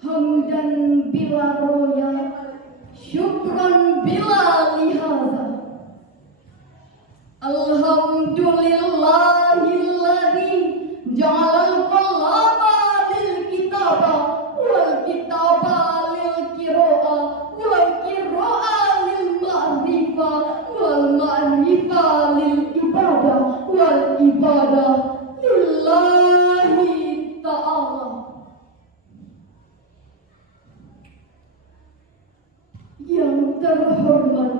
hamdan bila roya, syukran bila lihaza. Alhamdulillahilladzi ja'alal qalama lil kitaba wal kitaba lil qira'a wal qira'a lil ma'rifah wal ma'rifah lil ibadah wal ibadah lillahi ta'ala. Yang terhormat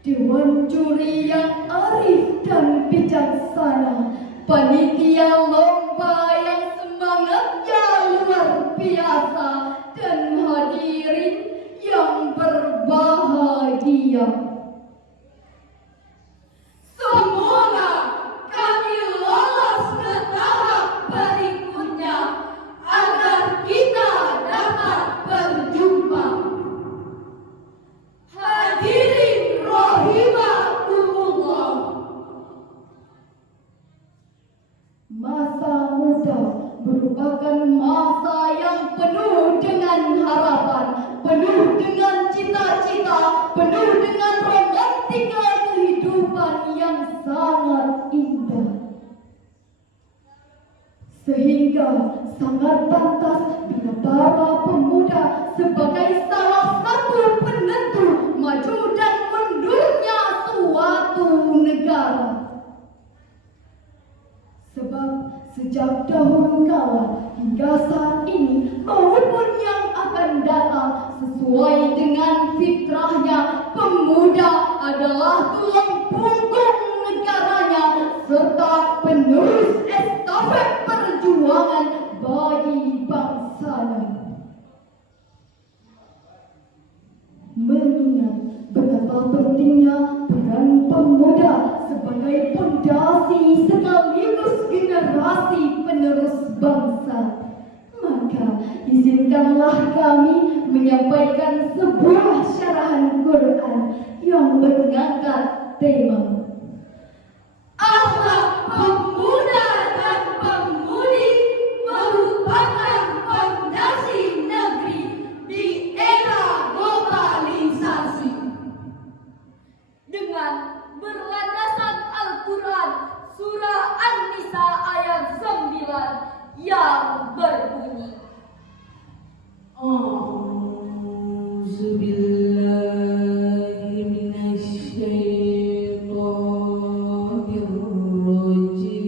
Dewan Juri yang arif dan bijaksana, panitia lomba yang semangatnya luar biasa, dan hadirin yang berbahagia. Semoga kami lolos ke tahap berikutnya agar kita dapat berjumpa. Hadirin rahimakumullah. Masa muda merupakan masa yang penuh dengan harapan, penuh dengan cita-cita, penuh dengan romantika kehidupan yang sangat indah. Sehingga sangat pantas bila para pemuda sebagai salah satu penentu maju dan mundurnya suatu negara. Sebab sejak dahulu kala hingga saat ini maupun yang akan datang, sesuai dengan fitrahnya, pemuda adalah tulang punggung negaranya serta penerus estafet perjuangan bagi bangsanya. Mengingat betapa pentingnya peran pemuda sebagai pondasi sekaligus generasi penerus bangsa, maka izinkanlah kami menyampaikan sebuah syarahan Quran yang mengangkat tema akhlak pemuda dan pemudi merupakan fondasi negeri di era globalisasi. Dengan berlandaskan Al-Quran surah An-Nisa ayat 9 yang berbunyi, A'udzubillahi minasyaitonir rajim.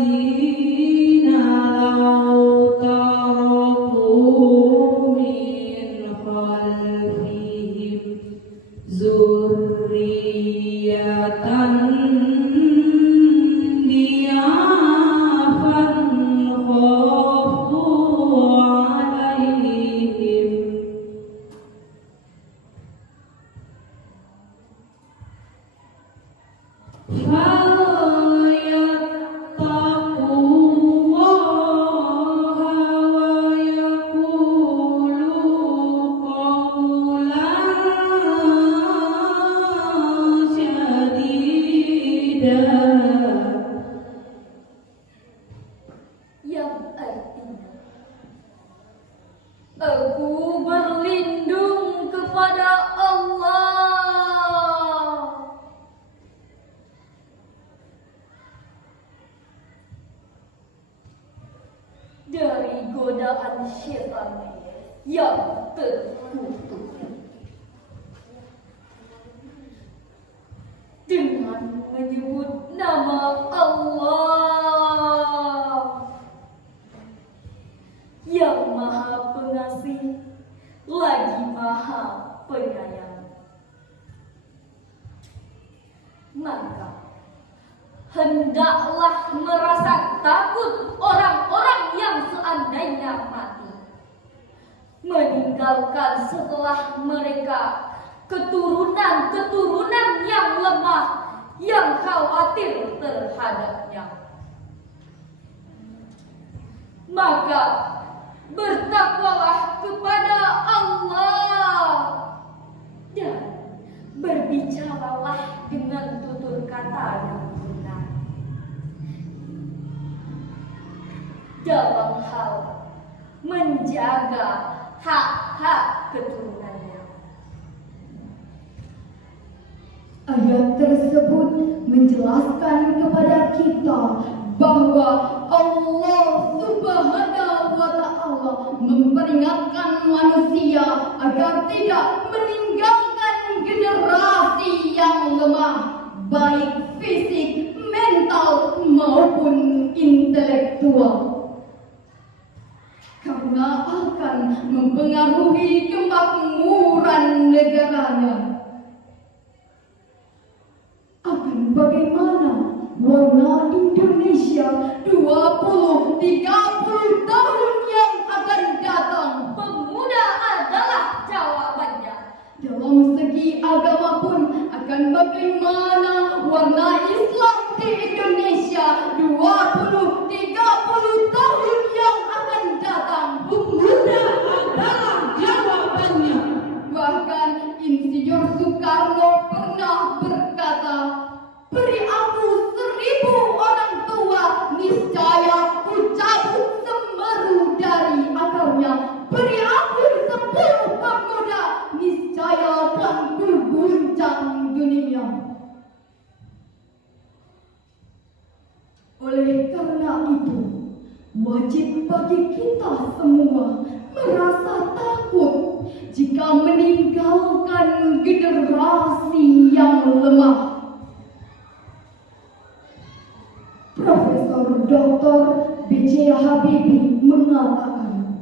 Walyakhshallazina law taraku min khalfihim zurriyatan di'afan khafu alaihim falyattaqullaha wa yaqulu qawlan sadida. yang artinya aku berlindung kepada Allah dari godaan syaitan yang terkutuk. Dengan menyebut nama Allah yang Maha Pengasih lagi Maha Penyayang, maka hendaklah merasa takut orang-orang yang seandainya mati, meninggalkan setelah mereka keturunan-keturunan yang lemah, yang khawatir terhadapnya. Maka bertakwalah kepada Allah dan berbicaralah dengan tutur kata yang benar dalam hal menjaga hak-hak keturunannya. Ayat tersebut menjelaskan kepada kita bahwa Allah Subhanahu wa Ta'ala memperingatkan manusia agar tidak meninggalkan generasi yang lemah, baik fisik, mental maupun intelektual, karena akan mempengaruhi kemakmuran negaranya. Akan bagaimana warna Indonesia 20-30 tahun yang akan datang? Pemuda adalah jawabannya. Dalam segi agama pun akan bagaimana warna Islam di Indonesia 20-30 tahun yang akan datang? Pemuda adalah jawabannya. Bahkan Insinyur Soekarno pernah berkata, "Beri aku 1000 orang tua, niscaya ku cabut semeru dari akarnya. Beri aku 10 pemuda, niscaya akan ku guncang dunia." Oleh karena itu, wajib bagi kita semua merasa takut jika meninggalkan generasi yang lemah. Profesor Dr. B.J. Habibie mengatakan,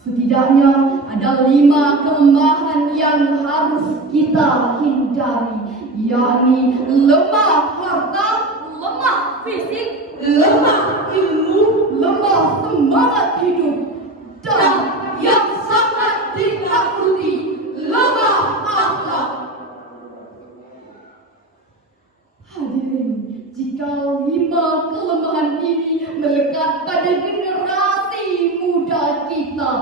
setidaknya ada 5 kelemahan yang harus kita hindari, yakni lemah harta, Lemah fisik, lemah ilmu, lemah semangat hidup, dan yang sangat ditakuti, lemah akhlak. Hadirin, jika 5 kelemahan ini melekat pada generasi muda kita,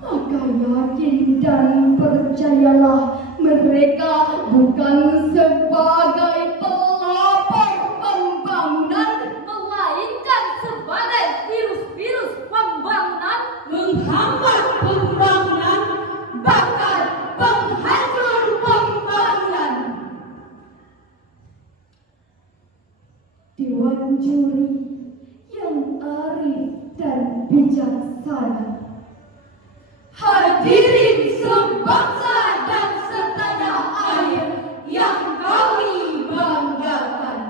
maka yakin dan percayalah mereka bukan sebagai pelopor pembangunan, melainkan sebagai virus-virus pembangunan, Menghambat pembangunan, bahkan penghancur pembangunan. Dewan juri yang arif dan bijaksana, hadirin sebangsa dan setanah air yang kami banggakan.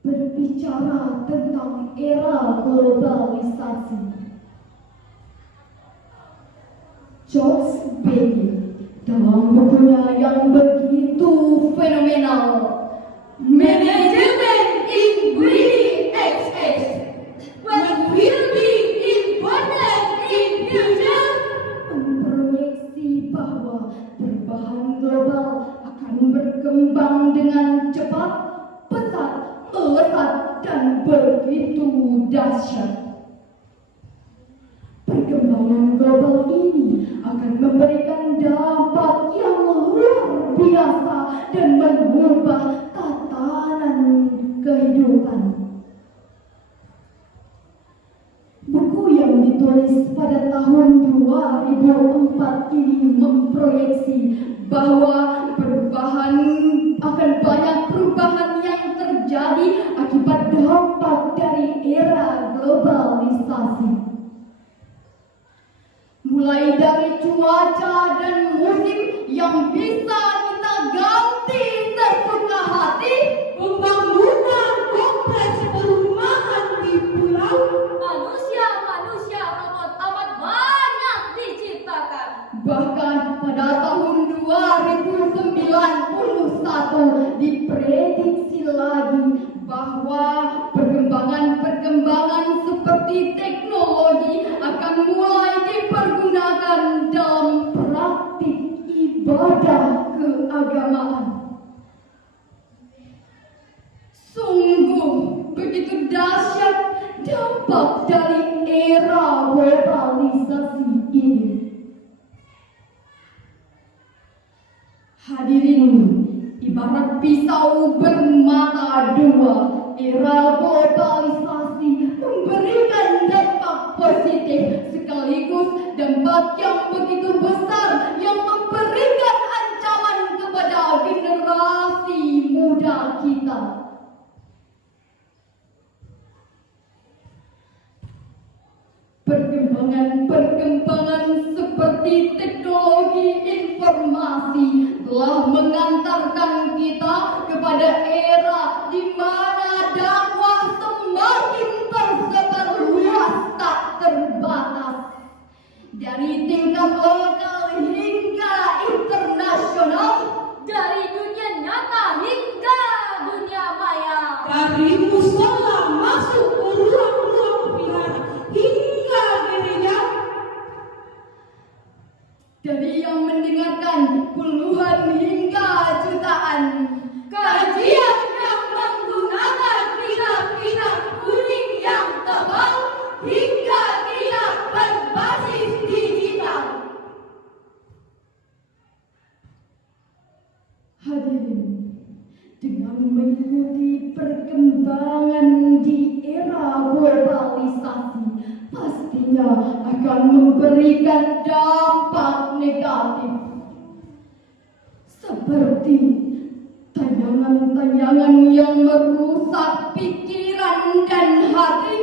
Berbicara tentang era globalisasi, George Bailey dalam bukunya yang begitu fenomenal, Management in Greedy XX, What Will Be Important in Future, memproyeksi bahwa perubahan global akan berkembang dengan cepat, pesat, melesat, dan begitu dahsyat. Perkembangan global ini akan memberikan dampak yang luar biasa dan mengubah tatanan kehidupan. Buku yang ditulis pada tahun 2004 ini memproyeksi bahwa akan banyak perubahan yang terjadi akibat dampak dari era globalisasi. Mulai dari cuaca dan musim yang bisa kita ganti sesuka hati, pembangunan kompleks perumahan di pulau, manusia robot amat banyak diciptakan. bahkan pada tahun 2091 diprediksi lagi bahwa perkembangan globalisasi ini. Hadirin, ibarat pisau bermata dua, era globalisasi memberikan dampak positif sekaligus dampak yang begitu besar yang memberikan ancaman kepada generasi muda kita. Perkembangan seperti teknologi informasi telah mengantarkan kita kepada era di mana dakwah semakin tersebar luas tak terbatas. Dari tingkat lokal hingga internasional, Dari dunia nyata hingga dunia maya. Dari musola masuk ke ruang-ruang vihara hingga gereja. dari yang mendengarkan puluhan hingga jutaan. Kajian yang menggunakan kitab-kitab kuning yang tebal hingga kitab berbasis digital. Hadirin, dengan mengikuti perkembangan di era globalisasi, pastinya akan memberikan dampak negatif. Seperti tayangan-tayangan yang merusak pikiran dan hati,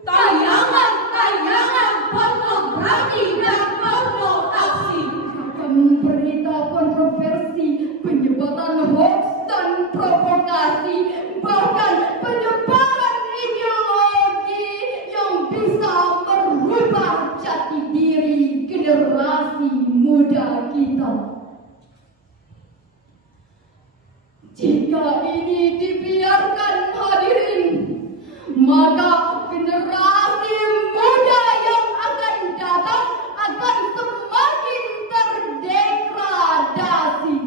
Tayangan-tayangan pornografi dan porno aksi. ragam berita kontroversi, penyebaran hoax dan provokasi, bahkan penyebaran ideologi yang bisa merubah jati diri generasi muda kita. Jika ini dibiarkan, hadirin, maka generasi muda yang akan datang akan semakin terdegradasi.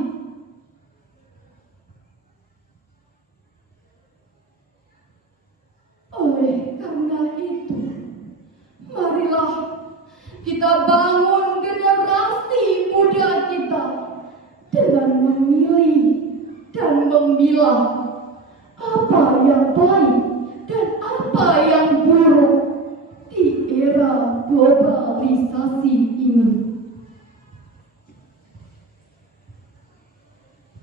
Oleh karena itu, marilah kita bangun generasi muda kita dengan memilih dan memilah apa yang baik dan apa yang buruk di era globalisasi ini.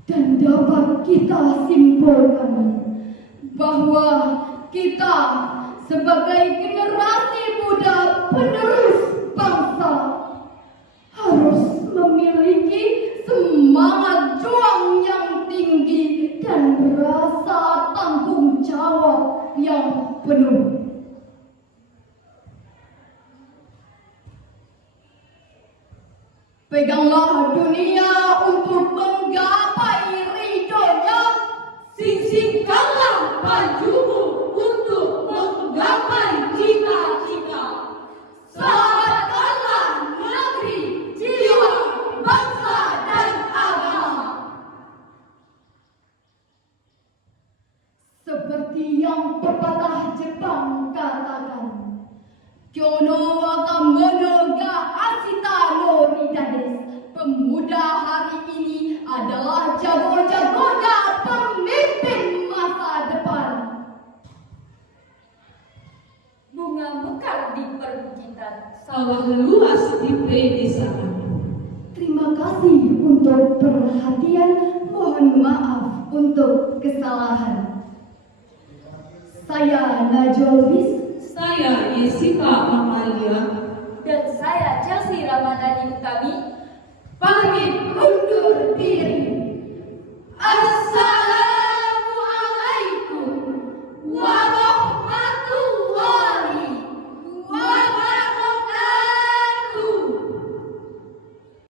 Dan dapat kita simpulkan bahwa kita sebagai generasi muda penerus bangsa harus memiliki semangat juang yang tinggi dan rasa tanggung jawab yang penuh. Peganglah dunia untuk menggapai ridhonya. Sing-singkanlah bajumu untuk menggapai cita-cita. Selamatkanlah negeri, jiwa, bangsa, dan agama. Seperti yang pepatah Jepang katakan, Kyono wakamono ga asita no ridades. Pemuda hari ini adalah jago-jagonya pemimpin masa depan. Bunga mekar di perbukitan. Sawah luas di pedesaan. Terima kasih untuk perhatian. Mohon maaf untuk kesalahan. Saya Najwa Bis. Saya Jessica Amalia. Dan saya Chelsea Ramadhani Utami. Pamit undur diri. Assalamualaikum.